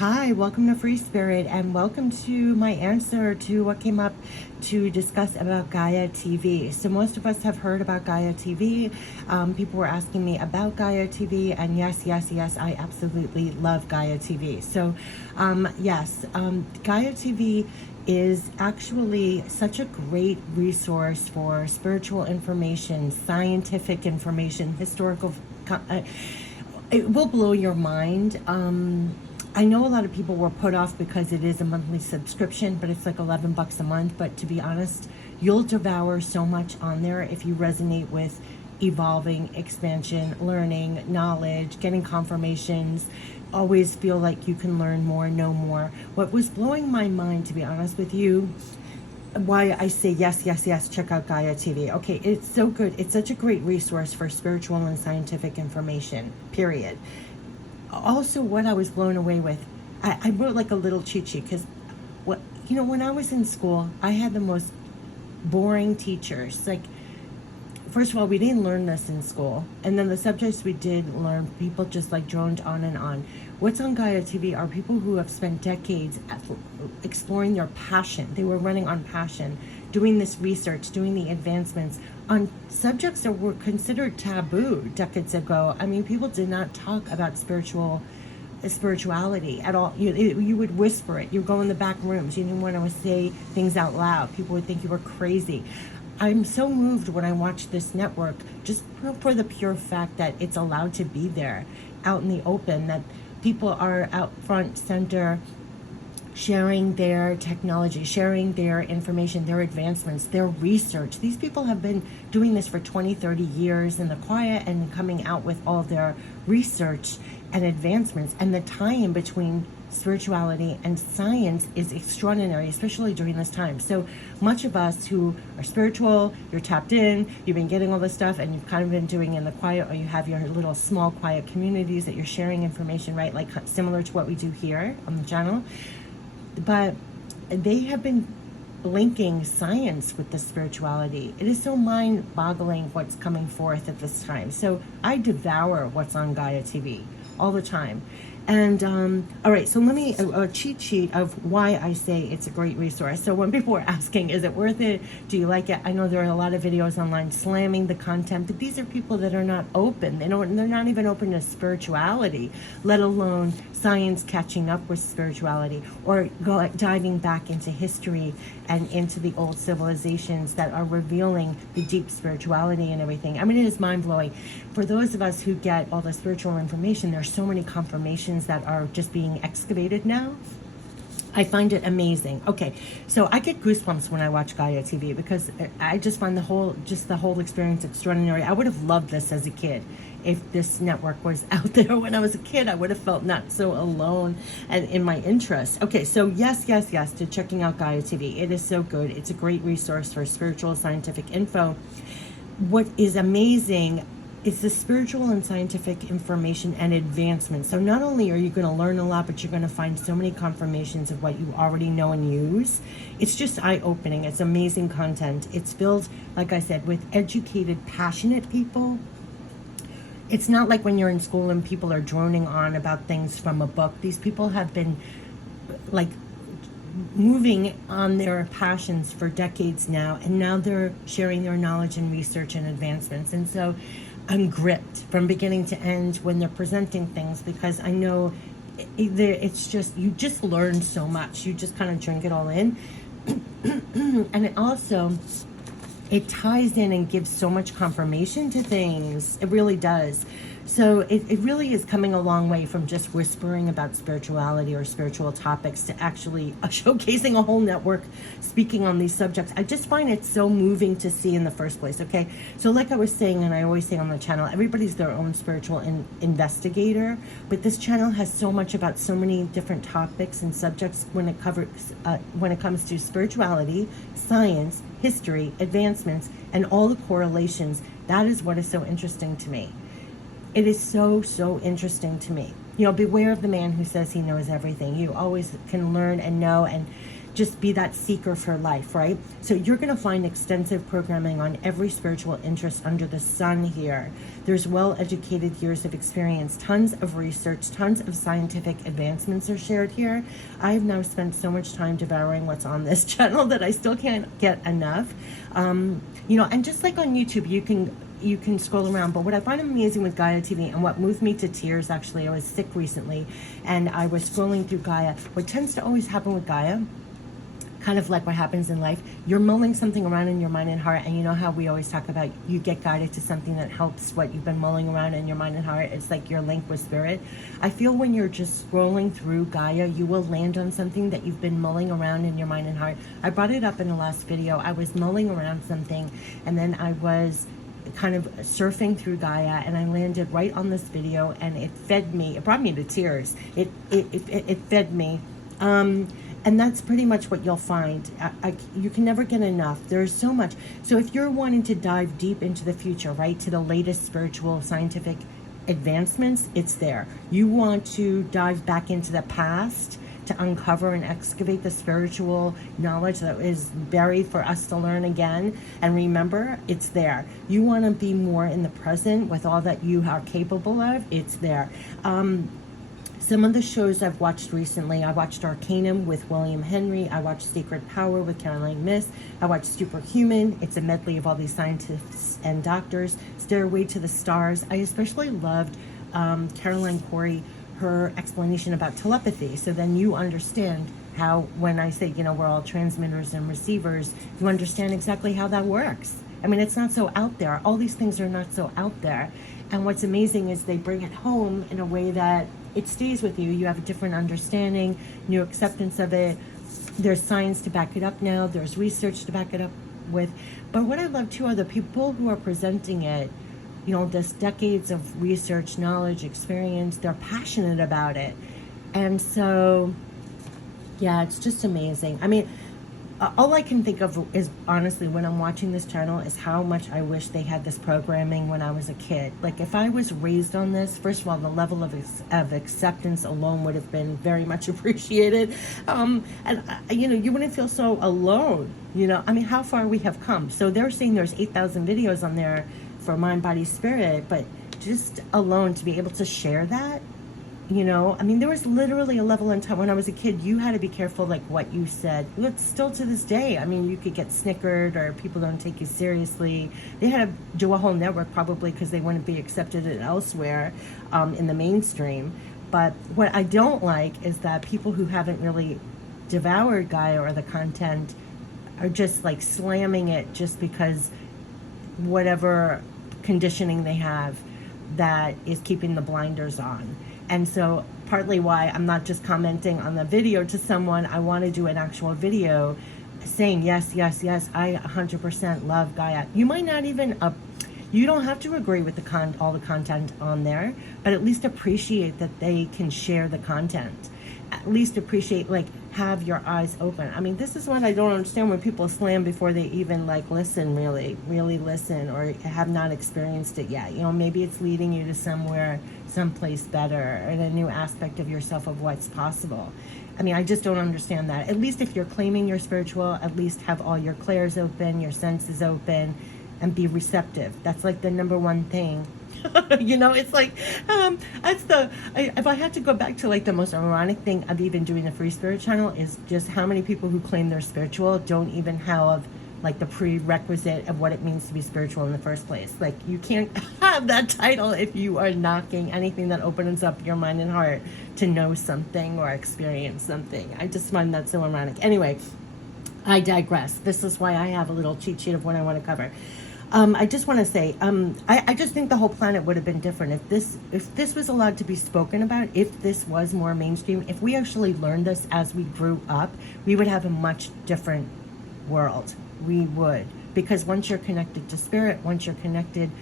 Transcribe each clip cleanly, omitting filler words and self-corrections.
Hi, welcome to Free Spirit, and welcome to my answer to what came up to discuss about Gaia TV. So most of us have heard about Gaia TV. People were asking me about Gaia TV, and yes, I absolutely love Gaia TV. So Gaia TV is actually such a great resource for spiritual information, scientific information, historical. It will blow your mind. I know a lot of people were put off because it is a monthly subscription, but it's like $11 a month. But to be honest, you'll devour so much on there if you resonate with evolving, expansion, learning, knowledge, getting confirmations, always feel like you can learn more, know more. What was blowing my mind, to be honest with you, why I say yes, check out Gaia TV. Okay, it's so good. It's such a great resource for spiritual and scientific information, period. Also, what I was blown away with, I wrote like a little cheat sheet because when I was in school, I had the most boring teachers. Like, first of all, we didn't learn this in school, and then the subjects we did learn, people just like droned on and on. What's on Gaia TV are people who have spent decades exploring their passion. They were running on passion, doing this research, doing the advancements on subjects that were considered taboo decades ago. I mean, people did not talk about spirituality at all. You would whisper it. You go in the back rooms. You didn't want to say things out loud. People would think you were crazy. I'm so moved when I watch this network, just for the pure fact that it's allowed to be there out in the open, that people are out front center sharing their technology, sharing their information, their advancements, their research. These people have been doing this for 20, 30 years in the quiet and coming out with all their research and advancements. And the tie-in between spirituality and science is extraordinary, especially during this time. So much of us who are spiritual, you're tapped in, you've been getting all this stuff, and you've kind of been doing in the quiet, or you have your little small quiet communities that you're sharing information, right? Like similar to what we do here on the channel. But they have been linking science with the spirituality. It is so mind-boggling what's coming forth at this time. So I devour what's on Gaia TV all the time. And all right, so let me a cheat sheet of why I say it's a great resource. So when people were asking, is it worth it? Do you like it? I know there are a lot of videos online slamming the content, but these are people that are not open. They're not even open to spirituality, let alone science catching up with spirituality, or diving back into history and into the old civilizations that are revealing the deep spirituality and everything. I mean, it is mind-blowing. For those of us who get all the spiritual information, there's so many confirmations that are just being excavated now. I find it amazing. Okay, so I get goosebumps when I watch Gaia TV because I just find the whole experience extraordinary. I would have loved this as a kid. If this network was out there when I was a kid, I would have felt not so alone and in my interest. Okay, so yes to checking out Gaia TV. It is so good. It's a great resource for spiritual scientific info. What is amazing, it's the spiritual and scientific information and advancement. So not only are you going to learn a lot, but you're going to find so many confirmations of what you already know and use. It's just eye-opening. It's amazing content. It's filled, like I said, with educated, passionate people. It's not like when you're in school and people are droning on about things from a book. These people have been like moving on their passions for decades now, and now they're sharing their knowledge and research and advancements. And so I'm gripped from beginning to end when they're presenting things, because I know it's just, you just learn so much. You just kind of drink it all in. And it ties in and gives so much confirmation to things. It really does. So it really is coming a long way from just whispering about spirituality or spiritual topics to actually showcasing a whole network speaking on these subjects. I just find it so moving to see in the first place, okay? So like I was saying, and I always say on the channel, everybody's their own spiritual investigator, but this channel has so much about so many different topics and subjects when it comes to spirituality, science, history, advancements, and all the correlations. That is what is so interesting to me. It is so interesting to me. Beware of the man who says he knows everything. You always can learn and know, and just be that seeker for life, right? So you're going to find extensive programming on every spiritual interest under the sun here. There's well-educated years of experience, tons of research, tons of scientific advancements are shared here. I've now spent so much time devouring what's on this channel that I still can't get enough. And just like on YouTube, you can scroll around, but what I find amazing with Gaia TV, and what moved me to tears, actually, I was sick recently and I was scrolling through Gaia. What tends to always happen with Gaia, kind of like what happens in life, you're mulling something around in your mind and heart, and you know how we always talk about you get guided to something that helps what you've been mulling around in your mind and heart. It's like your link with spirit. I feel when you're just scrolling through Gaia, you will land on something that you've been mulling around in your mind and heart. I brought it up in the last video. I was mulling around something, and then I was kind of surfing through Gaia, and I landed right on this video, and it fed me. It brought me to tears. It fed me. And that's pretty much what you'll find. You can never get enough. There's so much. So if you're wanting to dive deep into the future, right, to the latest spiritual scientific advancements, it's there. You want to dive back into the past to uncover and excavate the spiritual knowledge that is buried for us to learn again and remember, it's there. You want to be more in the present with all that you are capable of, it's there. Some of the shows I've watched recently, I watched Arcanum with William Henry. I watched Secret Power with Caroline Myss. I watched Superhuman. It's a medley of all these scientists and doctors. Stairway to the Stars. I especially loved Caroline Corey, her explanation about telepathy. So then you understand how, when I say, we're all transmitters and receivers, you understand exactly how that works. I mean, it's not so out there. All these things are not so out there. And what's amazing is they bring it home in a way that it stays with you. You have a different understanding, new acceptance of it. There's science to back it up now. There's research to back it up with. But what I love too are the people who are presenting it. This decades of research, knowledge, experience. They're passionate about it. And so, yeah, it's just amazing. I mean, all I can think of is, honestly, when I'm watching this channel, is how much I wish they had this programming when I was a kid. Like, if I was raised on this, first of all, the level of acceptance alone would have been very much appreciated. You wouldn't feel so alone, I mean, how far we have come. So they're saying there's 8,000 videos on there for mind, body, spirit, but just alone to be able to share that, I mean, there was literally a level in time when I was a kid, you had to be careful, like, what you said. It's still to this day. I mean, you could get snickered, or people don't take you seriously. They had to do a whole network probably because they wouldn't be accepted elsewhere in the mainstream. But what I don't like is that people who haven't really devoured Gaia or the content are just like slamming it just because whatever conditioning they have that is keeping the blinders on. And so partly why I'm not just commenting on the video to someone, I want to do an actual video saying, yes, yes, yes, I 100% love Gaia. You might not even, you don't have to agree with all the content on there, but at least appreciate that they can share the content. At least appreciate, like, have your eyes open. I mean, this is what I don't understand when people slam before they even, like, listen, really listen, or have not experienced it yet. Maybe it's leading you to someplace better, and a new aspect of yourself of what's possible. I mean, I just don't understand that. At least if you're claiming you're spiritual, at least have all your clairs open, your senses open, and be receptive. That's like the number one thing. It's like, if I had to go back to, like, the most ironic thing of even doing the Free Spirit channel is just how many people who claim they're spiritual don't even have, like, the prerequisite of what it means to be spiritual in the first place. Like, you can't have that title if you are knocking anything that opens up your mind and heart to know something or experience something. I just find that so ironic. Anyway, I digress. This is why I have a little cheat sheet of what I want to cover. I just want to say, I just think the whole planet would have been different if this was allowed to be spoken about, if this was more mainstream, if we actually learned this as we grew up, we would have a much different world. We would. Because once you're connected to spirit, once you're connected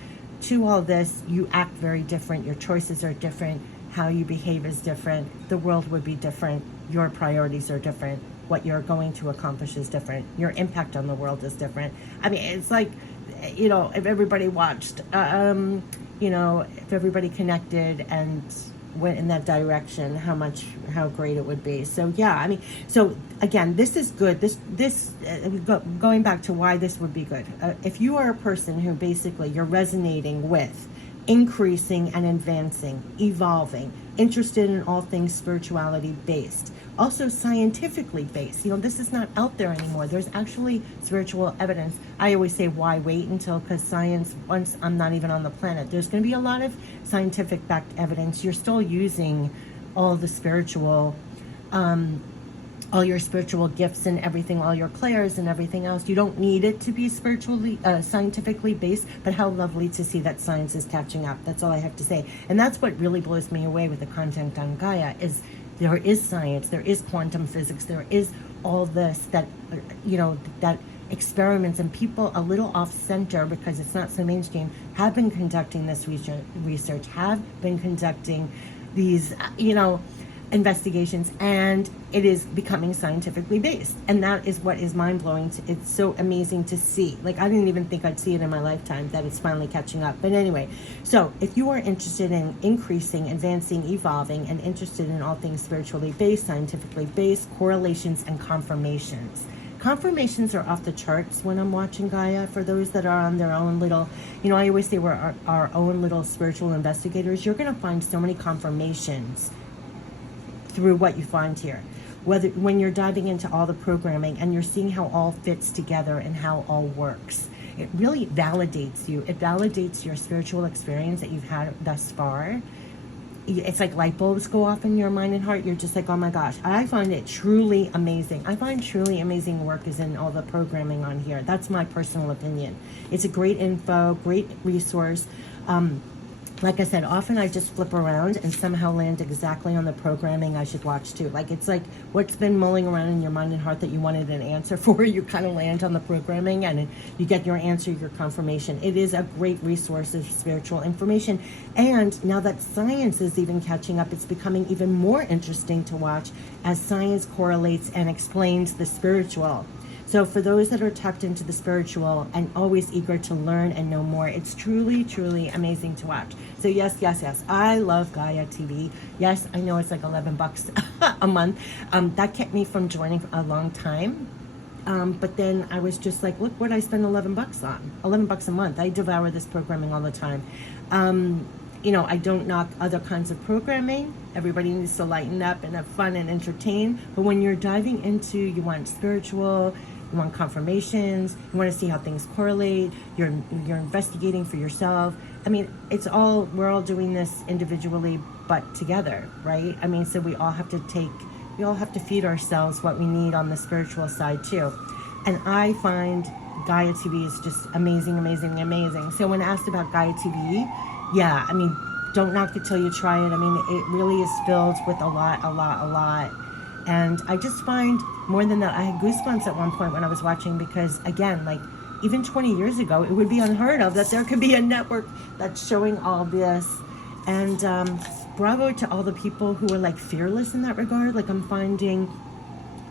to all this, you act very different. Your choices are different. How you behave is different. The world would be different. Your priorities are different. What you're going to accomplish is different. Your impact on the world is different. I mean, it's like, if everybody watched, if everybody connected and went in that direction, how great it would be. So yeah, I mean, so again, this is good. Going back to why this would be good. If you are a person who basically you're resonating with increasing and advancing, evolving, interested in all things spirituality based, also scientifically based. This is not out there anymore. There's actually spiritual evidence. I always say, why wait until, because science, once I'm not even on the planet, there's going to be a lot of scientific backed evidence. You're still using all the spiritual, all your spiritual gifts and everything, all your clairs and everything else. You don't need it to be spiritually, scientifically based, but how lovely to see that science is catching up. That's all I have to say. And that's what really blows me away with the content on Gaia is there is science, there is quantum physics, there is all this that, that experiments and people a little off center because it's not so mainstream have been conducting this research, have been conducting these, investigations, and it is becoming scientifically based, and that is what is mind-blowing. It's so amazing to see. Like, I didn't even think I'd see it in my lifetime, that it's finally catching up. But anyway, so if you are interested in increasing, advancing, evolving, and interested in all things spiritually based, scientifically based, correlations and confirmations are off the charts when I'm watching Gaia. For those that are on their own little, I always say we're our own little spiritual investigators. You're going to find so many confirmations through what you find here, when you're diving into all the programming and you're seeing how all fits together and how all works. It really validates you. It validates your spiritual experience that you've had thus far. It's like light bulbs go off in your mind and heart. You're just like, oh my gosh. I find it truly amazing. I find truly amazing work is in all the programming on here. That's my personal opinion. It's a great info, great resource. Like I said, often I just flip around and somehow land exactly on the programming I should watch too. Like, it's like what's been mulling around in your mind and heart that you wanted an answer for, you kind of land on the programming and you get your answer, your confirmation. It is a great resource of spiritual information. And now that science is even catching up, it's becoming even more interesting to watch as science correlates and explains the spiritual. So for those that are tapped into the spiritual and always eager to learn and know more, it's truly, truly amazing to watch. So yes, I love Gaia TV. Yes, I know it's like $11 a month. That kept me from joining a long time. But then I was just like, look what I spend $11 on. $11 a month. I devour this programming all the time. I don't knock other kinds of programming. Everybody needs to lighten up and have fun and entertain. But when you're diving into, you want spiritual, you want confirmations, you want to see how things correlate, you're investigating for yourself. I mean, we're all doing this individually, but together, right? I mean, so we all have to feed ourselves what we need on the spiritual side too. And I find Gaia TV is just amazing, amazing, amazing. So when asked about Gaia TV, yeah, I mean, don't knock it till you try it. I mean, it really is filled with a lot. And I just find, more than that, I had goosebumps at one point when I was watching, because again, like even 20 years ago, it would be unheard of that there could be a network that's showing all this. And bravo to all the people who are like fearless in that regard. Like, I'm finding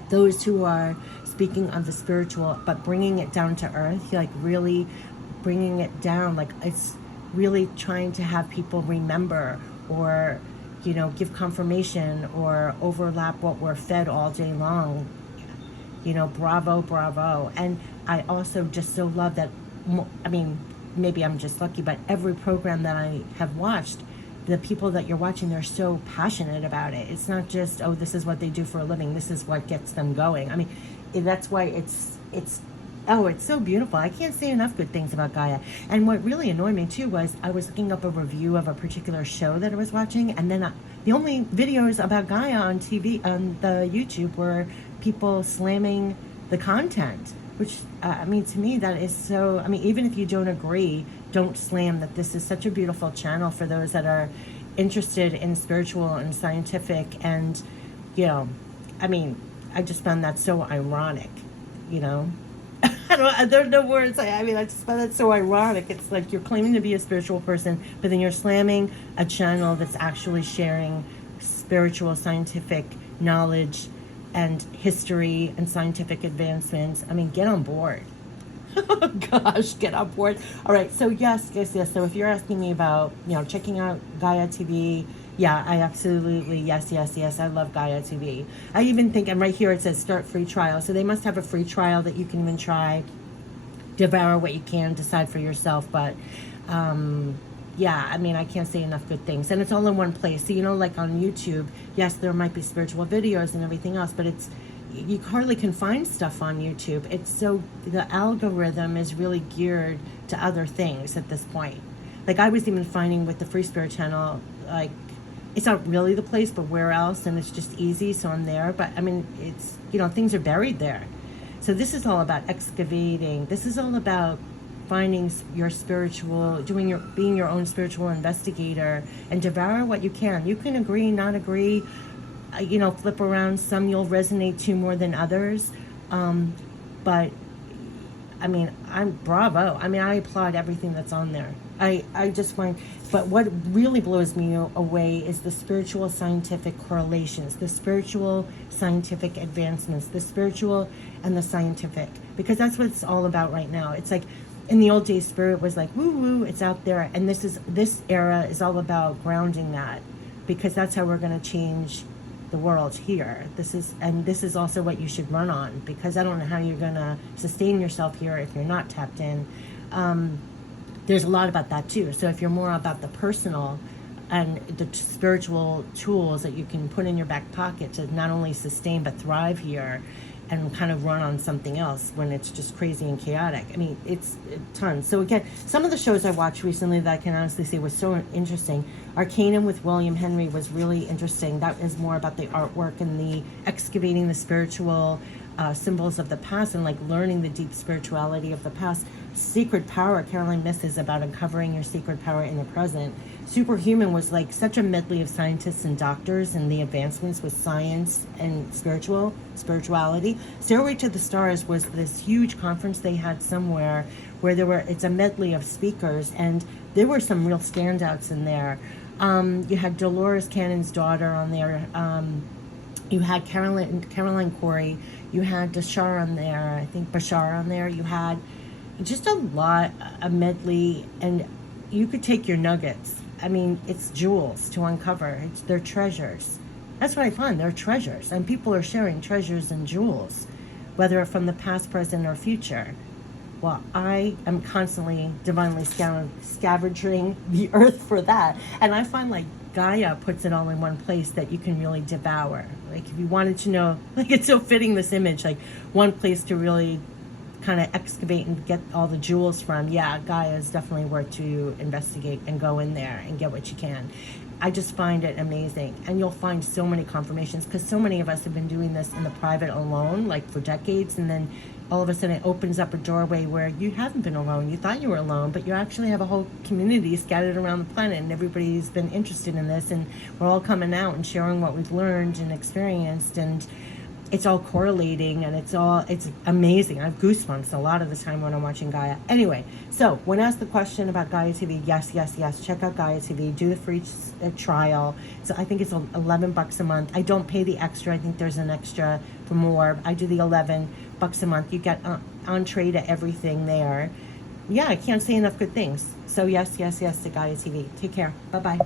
those who are speaking of the spiritual, but bringing it down to earth, like really bringing it down. Like, it's really trying to have people remember, or give confirmation, or overlap what we're fed all day long. Bravo. And I also just so love that, I mean, maybe I'm just lucky, but every program that I have watched, the people that you're watching, they're so passionate about it. It's not just, oh, this is what they do for a living, this is what gets them going. I mean, that's why it's so beautiful. I can't say enough good things about Gaia. And what really annoyed me too was I was looking up a review of a particular show that I was watching, and then the only videos about Gaia on TV, on the YouTube, were people slamming the content, which, I mean, to me, that is so, I mean, even if you don't agree, don't slam that this is such a beautiful channel for those that are interested in spiritual and scientific. And, I mean, I just found that so ironic, there's no words. I mean, I just find that so ironic. It's like you're claiming to be a spiritual person, but then you're slamming a channel that's actually sharing spiritual, scientific knowledge and history and scientific advancements. I mean, get on board. Oh gosh, get on board. All right, so yes. So if you're asking me about, checking out Gaia TV, Yeah, I absolutely, yes, yes, yes. I love Gaia TV. I even think, and right here it says start free trial. So they must have a free trial that you can even try, devour what you can, decide for yourself. But yeah, I mean, I can't say enough good things. And it's all in one place. So, you know, like on YouTube, yes, there might be spiritual videos and everything else, but you hardly can find stuff on YouTube. It's so, the algorithm is really geared to other things at this point. Like I was even finding with the Free Spirit channel, like, it's not really the place, but where else? And it's just easy, so I'm there. But I mean, it's, you know, things are buried there. So this is all about excavating. This is all about finding your spiritual, being your own spiritual investigator, and devour what you can. You can agree, not agree, you know, flip around. Some you'll resonate to more than others. But I mean, bravo. I mean, I applaud everything that's on there. I just find, but what really blows me away is the spiritual scientific correlations, the spiritual scientific advancements, the spiritual and the scientific, because that's what it's all about right now. It's like in the old days, spirit was like, woo woo, it's out there. And this era is all about grounding that, because that's how we're going to change the world here. This is also what you should run on, because I don't know how you're going to sustain yourself here if you're not tapped in. There's a lot about that too. So if you're more about the personal and the spiritual tools that you can put in your back pocket to not only sustain but thrive here, and kind of run on something else when it's just crazy and chaotic. I mean, it's tons. So again, some of the shows I watched recently that I can honestly say was so interesting. Arcanum with William Henry was really interesting. That is more about the artwork and the excavating the spiritual symbols of the past, and like learning the deep spirituality of the past. Secret Power, Caroline Myss, is about uncovering your secret power in the present. Superhuman was like such a medley of scientists and doctors and the advancements with science and spirituality. Stairway to the Stars was this huge conference they had somewhere where it's a medley of speakers, and there were some real standouts in there. You had Dolores Cannon's daughter on there. You had Caroline Corey. You had Bashar on there. You had just a medley, and you could take your nuggets. I mean, it's jewels to uncover. They're treasures. That's what I find. They're treasures, and people are sharing treasures and jewels, whether from the past, present, or future. Well, I am constantly divinely scavenging the earth for that, and I find like Gaia puts it all in one place that you can really devour. Like if you wanted to know, like it's so fitting, this image, like one place to really kind of excavate and get all the jewels from. Yeah, Gaia is definitely worth to investigate and go in there and get what you can. I just find it amazing, and you'll find so many confirmations, because so many of us have been doing this in the private alone, like for decades, and then all of a sudden it opens up a doorway where you haven't been alone. You thought you were alone, but you actually have a whole community scattered around the planet, and everybody's been interested in this, and we're all coming out and sharing what we've learned and experienced, and it's all correlating, and it's amazing. I have goosebumps a lot of the time when I'm watching Gaia. Anyway, so when asked the question about Gaia TV, yes, check out Gaia TV. Do the free trial. So I think it's $11 a month. I don't pay the extra. I think there's an extra for more. I do the $11 a month. You get entree to everything there. Yeah, I can't say enough good things. So yes to Gaia TV. Take care. Bye-bye.